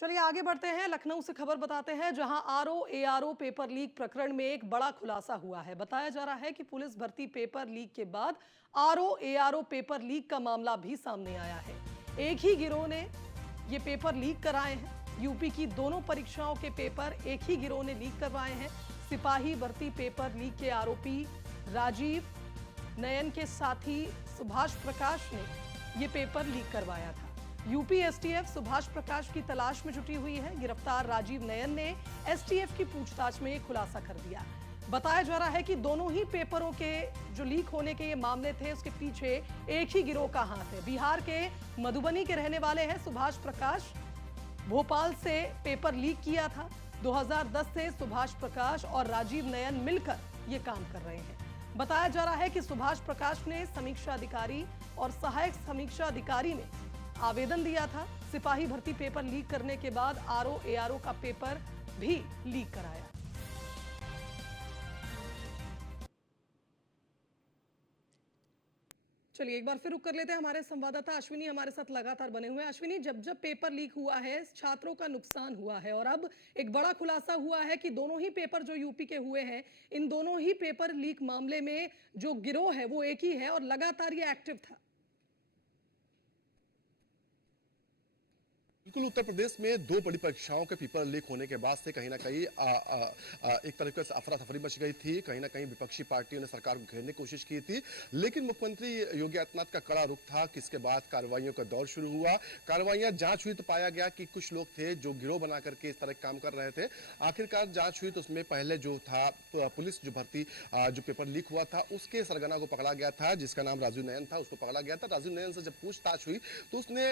चलिए आगे बढ़ते हैं। लखनऊ से खबर बताते हैं, जहां आरओ एआरओ पेपर लीक प्रकरण में एक बड़ा खुलासा हुआ है। बताया जा रहा है कि पुलिस भर्ती पेपर लीक के बाद आरओ एआरओ पेपर लीक का मामला भी सामने आया है। एक ही गिरोह ने ये पेपर लीक कराए हैं। यूपी की दोनों परीक्षाओं के पेपर एक ही गिरोह ने लीक करवाए हैं। सिपाही भर्ती पेपर लीक के आरोपी राजीव नयन के साथी सुभाष प्रकाश ने ये पेपर लीक करवाया था। यूपी एसटीएफ सुभाष प्रकाश की तलाश में जुटी हुई है। गिरफ्तार राजीव नयन ने एसटीएफ की पूछताछ में खुलासा कर दिया। बताया जा रहा है कि दोनों ही पेपरों के जो लीक होने के ये मामले थे, उसके पीछे एक ही गिरोह का हाथ है। बिहार के मधुबनी के रहने वाले हैं सुभाष प्रकाश। भोपाल से पेपर लीक किया था। 2010 से सुभाष प्रकाश और राजीव नयन मिलकर ये काम कर रहे हैं। बताया जा रहा है कि सुभाष प्रकाश ने समीक्षा अधिकारी और सहायक समीक्षा अधिकारी में आवेदन दिया था। सिपाही भर्ती पेपर लीक करने के बाद आरओ एआरओ का पेपर भी लीक कराया। चलिए एक बार फिर रुक कर लेते हैं। हमारे संवाददाता अश्विनी हमारे साथ लगातार बने हुए हैं। अश्विनी, जब जब पेपर लीक हुआ है, छात्रों का नुकसान हुआ है और अब एक बड़ा खुलासा हुआ है कि दोनों ही पेपर जो यूपी के हुए हैं, इन दोनों ही पेपर लीक मामले में जो गिरोह है वो एक ही है और लगातार ये एक्टिव था। बिल्कुल, उत्तर प्रदेश में दो बड़ी परीक्षाओं के पेपर लीक होने के बाद से कहीं ना कहीं एक तरीके से अफरा तफरी मच गई थी। कहीं ना कहीं विपक्षी पार्टियों ने सरकार को घेरने की कोशिश की थी, लेकिन मुख्यमंत्री योगी आदित्यनाथ का कड़ा रुख था कि इसके बाद कार्रवाइयों का दौर शुरू हुआ। कार्रवाइयां जांच हुई तो पाया गया कि कुछ लोग थे जो गिरोह बना करके इस तरह काम कर रहे थे। आखिरकार जांच हुई तो उसमें पहले जो था पुलिस जो भर्ती जो पेपर लीक हुआ था उसके सरगना को पकड़ा गया था, जिसका नाम राजीव नयन था, उसको पकड़ा गया था। राजीव नयन से जब पूछताछ हुई तो उसने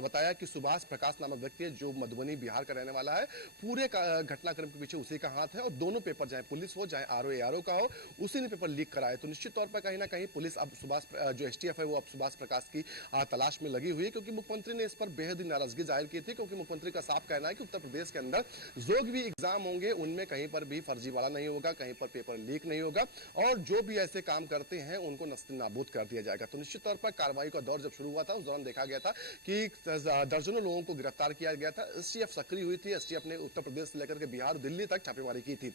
बताया कि सुभाष प्रकाश नामक व्यक्ति है जो मधुबनी बिहार का रहने वाला है। पूरे घटनाक्रम के पीछे उसी का हाथ है और दोनों पेपर चाहे पुलिस हो चाहे आरओ एआरओ का हो, उसी ने पेपर लीक कराए। तो निश्चित तौर पर कहीं ना कहीं पुलिस अब सुभाष जो एसटीएफ है वो अब सुभाष प्रकाश की तलाश में लगी हुई है, क्योंकि मुख्यमंत्री ने इस पर बेहद ही नाराजगी जाहिर की थी। क्योंकि मुख्यमंत्री का साफ कहना है कि उत्तर प्रदेश के अंदर जो भी एग्जाम होंगे उनमें कहीं पर भी फर्जीवाड़ा नहीं होगा, कहीं पर पेपर लीक नहीं होगा और जो भी ऐसे काम करते हैं उनको नस्तानाबूद कर दिया जाएगा। तो निश्चित तौर पर कार्रवाई का दौर जब शुरू हुआ था उस दौरान देखा गया था कि दर्जनों लोगों को गिरफ्तार किया गया था। एसटीएफ सक्रिय हुई थी। एसटीएफ ने उत्तर प्रदेश से लेकर के बिहार दिल्ली तक छापेमारी की थी,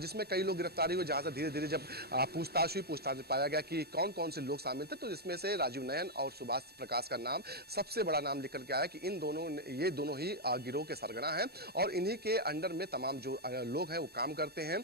जिसमें कई लोग गिरफ्तारी हुए। जहां से धीरे धीरे जब पूछताछ हुई, पूछताछ में पाया गया कि कौन कौन से लोग शामिल थे, तो इसमें से राजीव नयन और सुभाष प्रकाश का नाम सबसे बड़ा नाम निकल के आया कि ये दोनों ही गिरोह के सरगना हैं और इन्हीं के अंडर में तमाम जो लोग हैं वो काम करते हैं।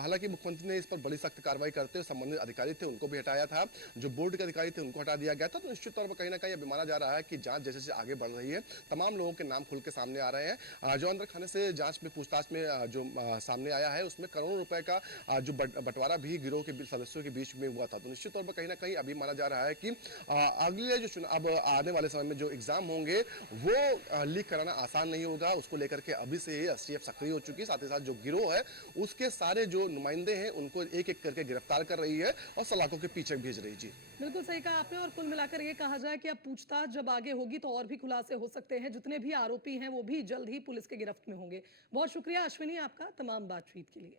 हालांकि मुख्यमंत्री ने इस पर बड़ी सख्त कार्रवाई करते हुए संबंधित अधिकारी थे उनको भी हटाया था, जो बोर्ड के अधिकारी थे उनको हटा दिया गया था। तो निश्चित तौर पर कहीं ना कहीं अब माना जा रहा है कि जांच जैसे आगे बढ़ रही है, तमाम लोगों के नाम खुल के सामने आ रहे हैं। जो अंदर खाने से जांच में पूछताछ में जो सामने आया है उसमें करोड़ों रुपए का जो बंटवारा भी गिरोह के सदस्यों के बीच में हुआ था। तो निश्चित तौर पर कहीं ना कहीं अभी माना जा रहा है कि अगले जो अब आने वाले समय में जो एग्जाम होंगे वो लीक कराना आसान नहीं होगा। उसको लेकर के अभी से ही एसटीएफ सक्रिय हो चुकी है। साथ ही साथ जो गिरोह है उसके सारे जो नुमाइंदे हैं उनको एक एक करके गिरफ्तार कर रही है और सलाखों के पीछे भेज रही। जी बिल्कुल सही कहा आपने। और कुल मिलाकर ये कहा जाए कि अब पूछताछ जब आगे होगी तो और भी खुलासे हो सकते हैं। जितने भी आरोपी हैं वो भी जल्द ही पुलिस के गिरफ्त में होंगे। बहुत शुक्रिया अश्विनी आपका तमाम बातचीत के लिए।